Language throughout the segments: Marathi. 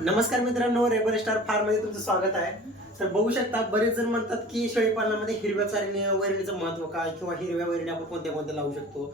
नमस्कार मित्रांनो रेबर स्टार फार्ममध्ये तुमचं स्वागत आहे. तर बघू शकता बरेच जण म्हणतात की शेळी पालनामध्ये हिरव्या चारी वैरणीचं महत्त्व काय किंवा हिरव्या वैरणी आपण कोणत्या कोणत्या लावू शकतो?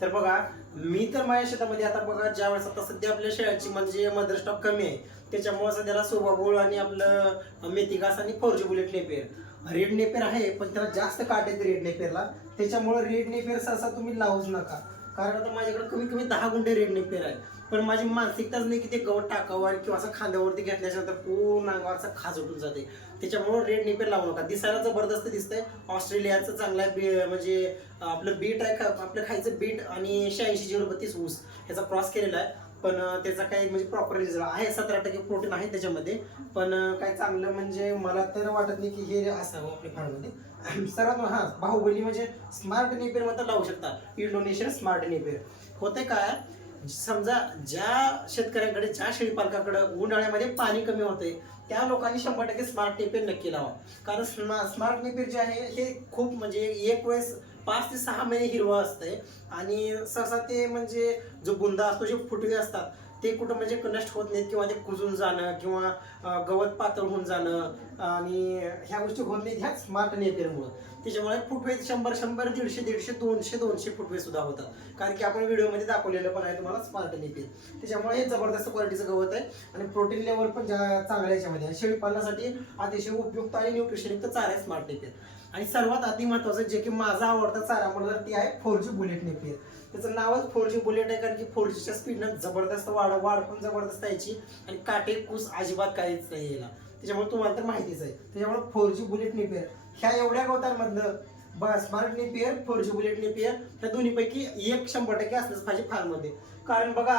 तर बघा मी तर माझ्या शेतामध्ये आता बघा ज्या वेळेस आता सध्या आपल्या शेळ्याची म्हणजे मदर स्टॉक कमी आहे त्याच्यामुळे सध्याला सोबाबोळ आणि आपलं मेथी घास आणि फौजी बुलेट नेपेर रेड नेपेर आहे पण त्याला जास्त काट येते रेड नेपेरला त्याच्यामुळे रेड नेपेर सहसा तुम्ही लावूच नका. कारण आता माझ्याकडे कमीत कमी दहा गुंठे रेड नेपेर आहे पण माझी मानसिकताच नाही की ते गवत टाकावं आणि किंवा असं खांद्यावरती घेतल्याच्या नंतर पूर्ण असं खाज उठून जाते. त्याच्यामुळं रेड निपेर लावू नका. दिसायला जबरदस्त दिसतंय. ऑस्ट्रेलियाचं चांगला आहे बी म्हणजे आपलं बीट आहे खा- आपलं खायचं बीट आणि शहाऐंशी झिरो बत्तीस ऊस ह्याचा क्रॉस केलेला आहे. पण त्याचा काही म्हणजे प्रॉपर रिझल्ट आहे सतरा टक्के प्रोटीन आहे त्याच्यामध्ये. पण काय चांगलं म्हणजे मला तर वाटत नाही की हे असावं आपल्या फार्ममध्ये सर्वात हा बाहुबली म्हणजे स्मार्ट नेपेर म्हणता लावू शकता. इंडोनेशियन स्मार्ट नेपेर होते काय समजा ज्या शेतकऱ्यांकडे ज्या शेळीपालकाकडे उन्हाळ्यामध्ये पाणी कमी होते त्या लोकांनी शंभर टक्के स्मार्ट नेपेर नक्की लावा. कारण स्मार्ट नेपेर जे आहे हे खूप म्हणजे एक वेळेस पाच ते सहा महिने हिरवं असतंय. आणि सहसा ते म्हणजे जो बुंदा असतो जे फुटवे असतात ते कुठं म्हणजे नष्ट होत नाहीत किंवा ते कुजून जाणं किंवा गवत पातळ होऊन जाणं आणि ह्या गोष्टी होत नाहीत ह्या स्मार्ट नेपेरमुळं त्याच्यामुळे फुटवे शंभर शंभर दीडशे दीडशे दोनशे दोनशे फुटवे सुद्धा होतात. कारण की आपण व्हिडिओमध्ये दाखवलेलं पण आहे तुम्हाला स्मार्ट नेपेर त्याच्यामुळे हे जबरदस्त क्वालिटीचं गवत आहे आणि प्रोटीन लेवल पण ज्या चांगलं आहे याच्यामध्ये. आहे शेळी पालनासाठी अतिशय उपयुक्त आणि न्यूट्रिशनयुक्त चारा आहे स्मार्ट नेपेर आणि सर्वात अति महत्वाचं जे की माझा आवडता चारा म्हणलं तर ती आहे फोर जी बुलेट नेपेर त्याचं नावच फोर जी बुलेट आहे कारण की फोर जीच्या स्पीडनं जबरदस्त वाढ वाढ पण जबरदस्त यायची. आणि काटे कुस अजिबात काहीच नाही याला त्याच्यामुळे तुम्हाला तर माहितीच आहे. त्याच्यामुळे फोर जी बुलेट निपेअर ह्या एवढ्या गवतांमधलं बस smart Napier four G bullet Napier ह्या दोन्हीपैकी एक शंभर टक्के असलंच पाहिजे फार्ममध्ये. कारण बघा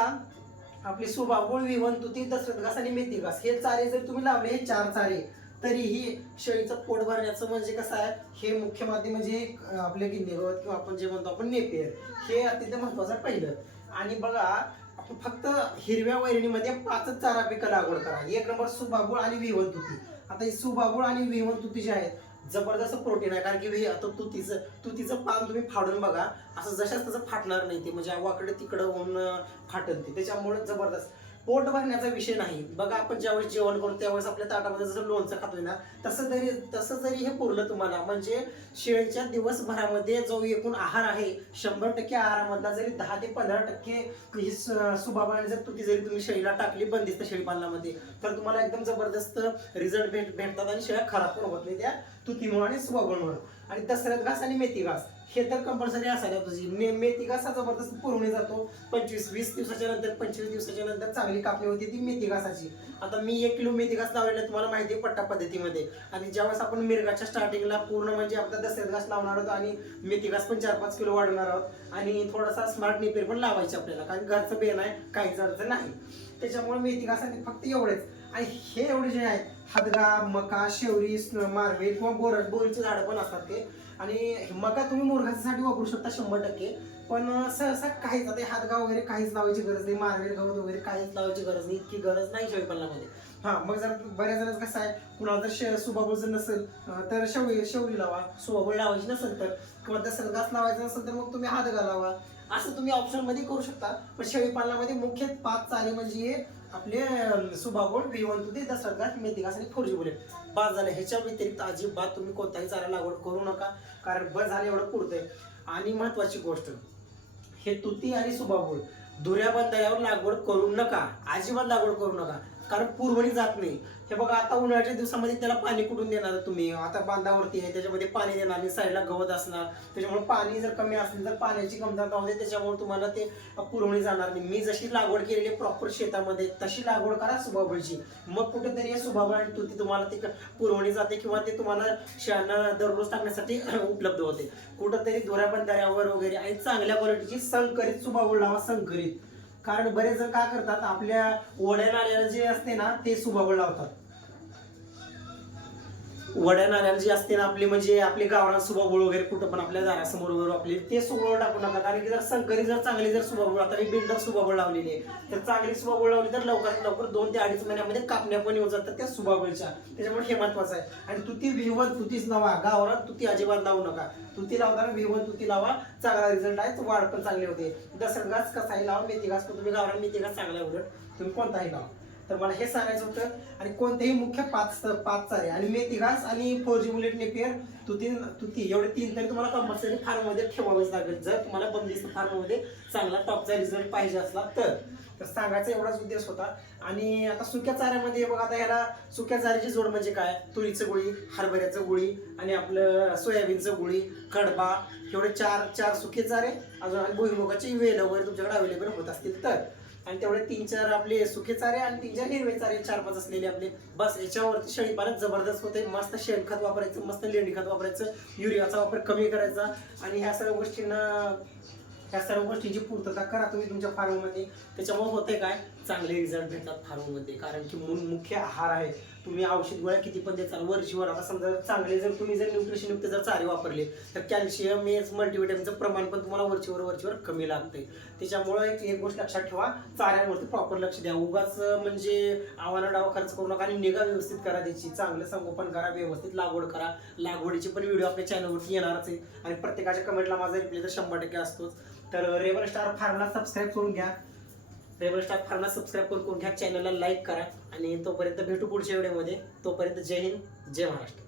आपली सुबाबुळ विवंतुती दशरथ घास आणि मेथी घास. हे चारे जर तुम्ही लावले हे चार चारे. तरीही शेळीचं पोट भरण्याचं म्हणजे कसं आहे हे मुख्य माध्यम म्हणजे आपले गिन्नी किंवा आपण जे म्हणतो आपण नेपेर हे अत्यंत महत्वाचं पहिलं. आणि बघा आपण फक्त हिरव्या वैरणीमध्ये पाचच चारा पिकं लागवड करा. एक नंबर सुबाबूळ आणि विवंतुती. आता ही सुबाबूळ आणि विवंतुती जे आहेत जबरदस्त प्रोटीन आहे. कारण की हे आता तुतीचं तुतीचं पान तुम्ही फाडून बघा असं जशाच तसं फाटणार नाही ते. म्हणजे वाकडं तिकडं होऊन फाटल ते. त्याच्यामुळे जबरदस्त. पोट भरण्याचा विषय नाही. बघा आपण ज्यावेळेस जेवण करतो त्यावेळेस आपल्या ताटामध्ये जसं लोणचं खातोय ना तसं जरी तसं जरी हे पुरलं तुम्हाला म्हणजे शेळीच्या दिवसभरामध्ये जो एकूण आहार आहे शंभर टक्के आहारामधला जरी दहा ते पंधरा टक्के ही सुबाबाने जर तुती जरी तुम्ही शेळीला टाकली बंदिस्त शेळी पालनामध्ये तर तुम्हाला एकदम जबरदस्त रिझल्ट भेट भेटतात आणि शेळ्या खराब पण होत नाही त्या तुतीमुळे आणि सुबाबळमुळे आणि दसऱ्यात घास आणि मेथी घास हे तर कंपल्सरी असायला तुझी मे मेथी घासा जबरदस्त पुरवणी जातो. पंचवीस वीस दिवसाच्या नंतर पंचवीस दिवसाच्या नंतर चांगली कापणी होती ती मेथी घासाची. आता मी एक किलो मेथी घास लावलेला आहे, तुम्हाला माहिती आहे पट्टा पद्धतीमध्ये. आणि ज्यावेळेस आपण मिरगाच्या स्टार्टिंगला पूर्ण म्हणजे आपला दसऱ्यात घास लावणार आहोत आणि मेथी घास पण चार पाच किलो वाढवणार आहोत. आणि थोडासा स्मार्ट निपेर पण लावायचे आपल्याला कारण घरचं बेन आहे काहीच अडचण नाही. त्याच्यामुळे मेथी घास आणि फक्त एवढेच. आणि हे एवढे जे आहेत हदगा मका शेवरी स- मारवेल किंवा बोर बोरीचे झाडं पण असतात ते. आणि मका तुम्ही मुरघासाठी वापरू शकता शंभर टक्के. पण सहसा काहीच आता हातगाव वगैरे काहीच लावायची गरज नाही मारवेल गवत वगैरे काहीच लावायची गरज नाही इतकी गरज नाही शेळीपालनामध्ये. हां मग जर बऱ्याच जणांचं कसं आहे कुणाला जर शे सुबाबूळ जर नसेल तर शेवळी शेवरी लावा. सुबाबूळ लावायची नसेल तर किंवा दसऱ्यात घास लावायचा नसेल तर मग तुम्ही हातगा लावा. असं तुम्ही ऑप्शनमध्ये करू शकता. पण शेळी पालनामध्ये मुख्य पाच चाले म्हणजे हे आपले अं, सुबाबूळ विवंतू ते दसऱ्यात घास मेथी घास आणि फोरजी बुलेट बाद झाले ह्याच्या व्यतिरिक्त अजिबात तुम्ही कोणताही चारा लागवड करू नका कारण बस झालं एवढं पुरतंय. आणि महत्वाची गोष्ट हे तुती आणि सुभागोळ दुऱ्या बंधाऱ्यावर लागवड करू नका अजिबात लागवड करू नका. कारण पुरवणी जात नाही. हे बघा आता उन्हाळ्याच्या दिवसामध्ये त्याला पाणी कुठून देणार तुम्ही? आता बांधावरती आहे त्याच्यामध्ये पाणी देणार आणि साईडला गवत असणार. त्याच्यामुळे पाणी जर कमी असेल तर पाण्याची कमतरता होते त्याच्यामुळे तुम्हाला ते पुरवणी जाणार नाही. मी जशी लागवड केलेली प्रॉपर शेतामध्ये तशी लागवड करा सुभाबळची मग कुठेतरी हे सुबाबळ आणि तुती तुम्हाला ते पुरवणी जाते किंवा ते तुम्हाला शेळांना दररोज टाकण्यासाठी उपलब्ध होते. कुठंतरी दोऱ्या बंधाऱ्यावर वगैरे आणि चांगल्या क्वालिटीची संकरित सुभाबळ लावा संकरित. कारण बरेच जण काय करतात आपल्या वड्या नाल्याला जे असते ना ते सुबाबळ लावतात. वड्या नाल्याला असते ना आपली म्हणजे आपले गावरान सुबाबूळ वगैरे कुठं पण आपल्या दारासमोर वगैरे आपले ते सुबाबूळ टाकू नका. कारण की जर संकरी जर चांगली जर सुबाबूळ आता मी बिल्डर सुबाबूळ लावलेली आहे. तर चांगली सुबाबूळ लावली तर लवकरात लवकर दोन ते अडीच महिन्यामध्ये कापण्या पण येऊन जातात त्या सुबाबूळच्या. त्याच्यामुळे हे महत्वाचं आहे. आणि तुती विहवत तुतीच लावा. गावरान तुती अजिबात लावू नका. तुती लावताना विहवत तुती लावा. चांगला रिझल्ट आहे. वाढ पण चांगली होते. दसऱ्यात घास कसाही लावा. मेथी घास पण तुम्ही गावरान मेथी घास चांगला उलट. तुम्ही कोणताही लावा. तर मला हे सांगायचं होतं आणि कोणतेही मुख्य पाच पाच चारे आणि मेथी घास आणि फोर जी बुलेट नेपियर तुती तुती एवढे तीन तरी तुम्हाला कंपल्सरी फार्ममध्ये ठेवावेच लागेल. जर तुम्हाला बंदिस्त फार्ममध्ये चांगला टॉपचा रिझल्ट पाहिजे असला तर. तर सांगायचा एवढाच उद्देश होता. आणि आता सुक्या चाऱ्यामध्ये बघा आता याला सुक्या चाऱ्याची जोड म्हणजे काय? तुरीचं गुळी हरभऱ्याचं गुळी आणि आपलं सोयाबीनचं गुळी कडबा एवढे चार चार सुके चारे अजून आणि भुईमुगाची वेल वगैरे तुमच्याकडे अवेलेबल होत असतील तर. आणि तेवढे तीन चार आपले सुके चारे आणि तीन चार हिरवे चारे चार पाच असलेले आपले. बस याच्यावरती शेळीपालन जबरदस्त होते. मस्त शेणखत वापरायचं मस्त लेंडी खत वापरायचं. युरियाचा वापर कमी करायचा. आणि ह्या सर्व गोष्टींना ह्या सर्व गोष्टींची पूर्तता करा तुम्ही तुमच्या फार्ममध्ये त्याच्यामुळे होते काय? चांगले रिझल्ट भेटतात फार्ममध्ये. कारण की मूळ मुख्य आहार आहे. तुम्ही औषध गोळ्या किती पण देताल वर्षीवर आता समजा चांगले जर तुम्ही जर न्यूट्रिशन युक्त जर चारे वापरले तर कॅल्शियम मेज मल्टीव्हिटॅमिनचं प्रमाण पण तुम्हाला वरचीवर वरचीवर कमी लागते त्याच्यामुळे एक एक गोष्ट लक्षात ठेवा चाऱ्यांवरती प्रॉपर लक्ष द्या. उगाच म्हणजे आव्हाना डावा खर्च करू नका आणि निगा व्यवस्थित करा त्याची. चांगलं संगोपन करा व्यवस्थित लागवड करा. लागवडीचे पण व्हिडिओ आपल्या चॅनलवरती येणारच आहे. आणि प्रत्येकाच्या कमेंटला माझा रिप्लाय तर शंभर टक्के असतोच. तर रेवर स्टार फार्मला सबस्क्राईब करून घ्या. रेवर स्टार फार्मला सबस्क्राईब करून कोणत्या चॅनलला लाईक करा. आणि तोपर्यंत भेटू पुढच्या व्हिडिओमध्ये तोपर्यंत जय हिंद जय महाराष्ट्र.